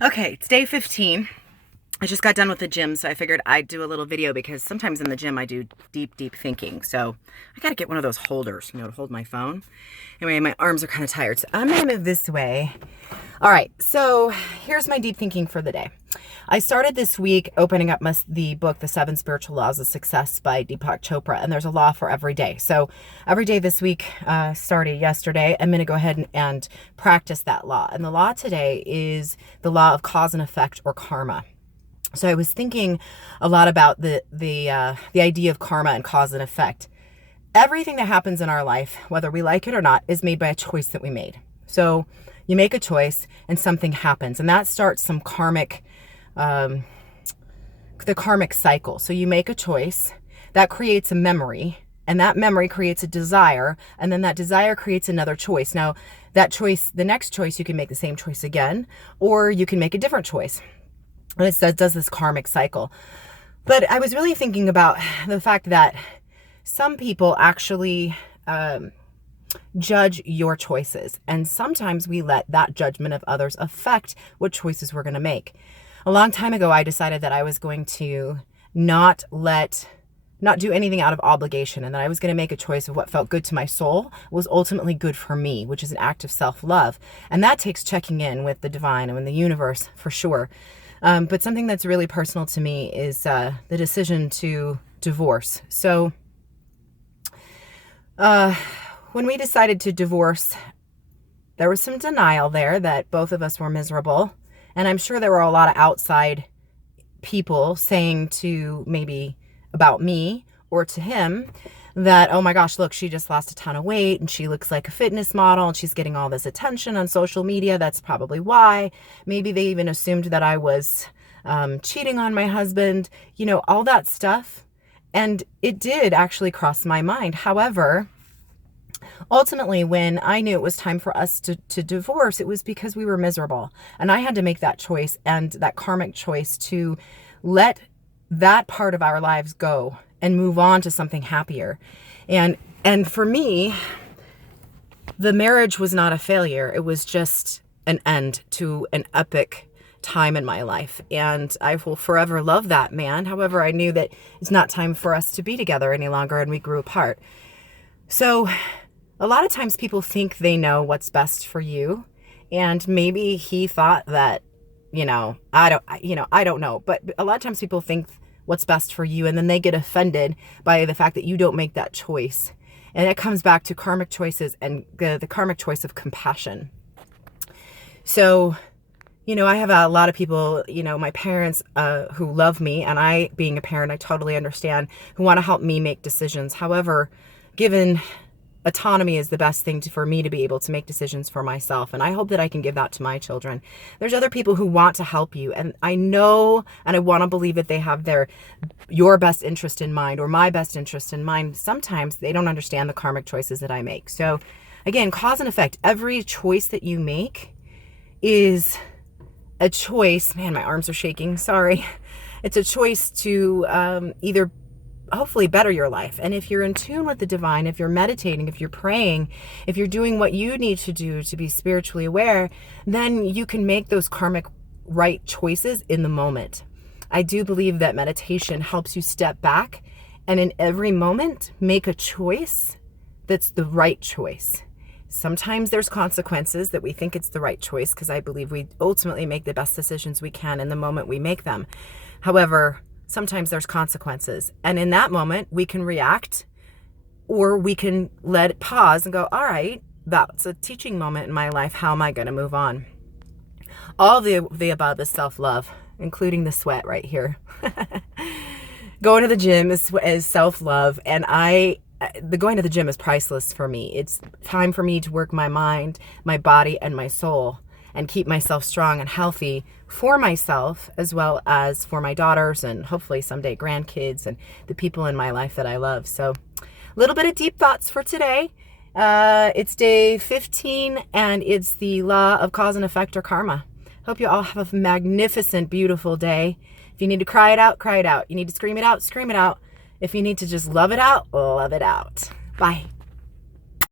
Okay, it's day 15. I just got done with the gym, so I figured I'd do a little video because sometimes in the gym I do deep thinking. So I gotta get one of those holders, to hold my phone. Anyway, my arms are kind of tired, so I'm gonna move this way. All right, so here's my deep thinking for the day. I started this week opening up the book, The 7 Spiritual Laws of Success by Deepak Chopra, and there's a law for every day. So every day this week, started yesterday, I'm going to go ahead and practice that law. And the law today is the law of cause and effect, or karma. So I was thinking a lot about the idea of karma and cause and effect. Everything that happens in our life, whether we like it or not, is made by a choice that we made. So you make a choice and something happens, and that starts some karmic the karmic cycle. So you make a choice that creates a memory, and that memory creates a desire, and then that desire creates another choice. Now that choice, the next choice, you can make the same choice again, or you can make a different choice. And it does this karmic cycle. But I was really thinking about the fact that some people actually judge your choices, and sometimes we let that judgment of others affect what choices we're going to make. A long time ago, I decided that I was going to not do anything out of obligation, and that I was going to make a choice of what felt good to my soul, was ultimately good for me, which is an act of self-love. And that takes checking in with the divine and with the universe for sure. But something that's really personal to me is the decision to divorce. So when we decided to divorce, there was some denial there that both of us were miserable. And I'm sure there were a lot of outside people saying to maybe about me or to him that, oh my gosh, look, she just lost a ton of weight and she looks like a fitness model and she's getting all this attention on social media. That's probably why. Maybe they even assumed that I was cheating on my husband, all that stuff. And it did actually cross my mind. However, ultimately, when I knew it was time for us to divorce, it was because we were miserable. And I had to make that choice, and that karmic choice, to let that part of our lives go and move on to something happier. And for me, the marriage was not a failure. It was just an end to an epic time in my life. And I will forever love that man. However, I knew that it's not time for us to be together any longer, and we grew apart. So a lot of times people think they know what's best for you, and maybe he thought that, I don't know, but a lot of times people think what's best for you, and then they get offended by the fact that you don't make that choice. And it comes back to karmic choices and the karmic choice of compassion. So, I have a lot of people, my parents who love me, and I, being a parent, I totally understand, who want to help me make decisions. However, given autonomy is the best thing for me to be able to make decisions for myself. And I hope that I can give that to my children. There's other people who want to help you. And I know, and I want to believe that they have your best interest in mind, or my best interest in mind. Sometimes they don't understand the karmic choices that I make. So again, cause and effect. Every choice that you make is a choice. Man, my arms are shaking. Sorry. It's a choice to either hopefully better your life. And if you're in tune with the divine, if you're meditating, if you're praying, if you're doing what you need to do to be spiritually aware, then you can make those karmic right choices in the moment. I do believe that meditation helps you step back and in every moment make a choice that's the right choice. Sometimes there's consequences that we think it's the right choice, because I believe we ultimately make the best decisions we can in the moment we make them. However, sometimes there's consequences. And in that moment, we can react, or we can let it pause and go, all right, that's a teaching moment in my life. How am I going to move on? All the above is self-love, including the sweat right here. Going to the gym is self-love. And the going to the gym is priceless for me. It's time for me to work my mind, my body, and my soul, and keep myself strong and healthy for myself, as well as for my daughters and hopefully someday grandkids and the people in my life that I love. So a little bit of deep thoughts for today. It's day 15, and it's the law of cause and effect, or karma. Hope you all have a magnificent, beautiful day. If you need to cry it out, cry it out. You need to scream it out, scream it out. If you need to just love it out, love it out. Bye.